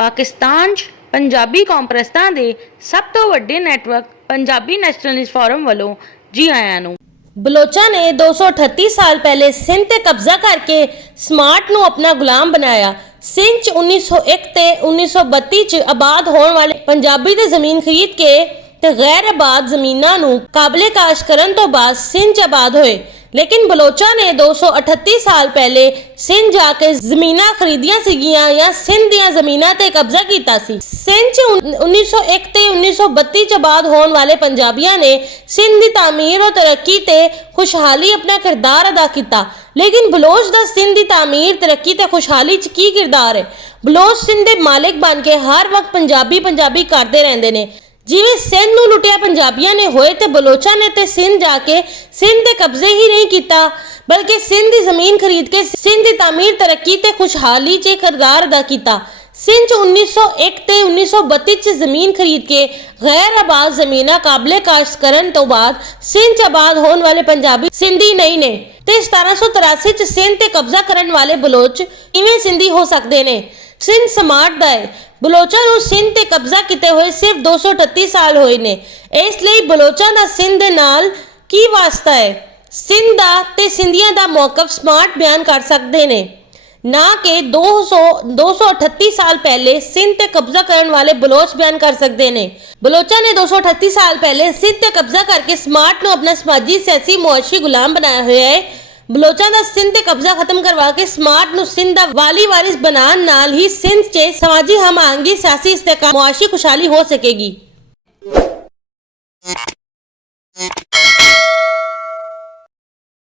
पाकिस्तान 'ਚ पंजाबी कॉन्फ्रेंसां दे सब तो वड्डे नैटवर्क पंजाबी नैशनलिस्ट फोरम वालों जी आयां नूं। बलोचा ने 238 साल पहले सिंध ते कब्जा करके स्मार्ट नूं अपना गुलाम बनाया। सिंध च 1901 ते 1932 च आबाद होने वाले पंजाबी ते जमीन खरीद के ते गैर आबाद जमीनां नूं काबले काश करन तो बाद सिंध च आबाद होए। लेकिन बलोचा ने 238 साल पहले सिंध जाके जमीनां खरीदियां सीगियां या सिंध दियां जमीनां ते कब्जा कीता सी। सिंध च 1901 ते 1932 च आबाद होने वाले पंजाबियां ने सिंध दी तामीर और तरक्की ते खुशहाली अपना किरदार अदा किया। लेकिन बलोच दा सिंध दी तामीर तरक्की ते खुशहाली च की किरदार है? बलोच सिंध दे मालिक बन के हर वक्त पंजाबी करते रहंदे ने। जिवें सिंध नूं लुटिया पंजाबियां ने होए ते बलोचा ने ते सिंध जाके सिंध दे कब्जे ही नहीं किया, बल्कि सिंध दी जमीन खरीद के सिंध दी तामीर तरक्की ते खुशहाली च किरदार अदा किया। सिंध च 1901 ते 1932 च जमीन खरीद के गैर आबाद जमीनां काबले काश्त करन तो बाद सिंध च आबाद होने वाले पंजाबी सिंधी नहीं ने ते 1783 च सिंध ते कब्जा करन वाले बलोच किवें सिंधी हो सकते ने? सिंध समाट दा है। बलोचां नूं सिंध ते कब्जा किते हुए सिर्फ 238 साल होए ने। इसलिए बलोचां दा सिंध दे नाल की वास्ता है? सिंध दा ते सिंधियां दा मौकफ स्मार्ट बयान कर सकते ने, ना कि 238 साल पहले सिंध ते कब्जा करने वाले बलोच बयान कर सकते ने। बलोचा ने 238 साल पहले सिंध ते कब्जा करके स्मार्ट नूं अपना समाजी सियासी मुआशी गुलाम बनाया हुआ है। बलोचां दा सिंध ते कब्जा खत्म करवा के स्मार्ट नूं सिंध दा वाली वारिस बनान नाल ही सिंध च समाजी हम आहंगी, सियासी इस्तेहकाम, मुआशी खुशहाली हो सकेगी।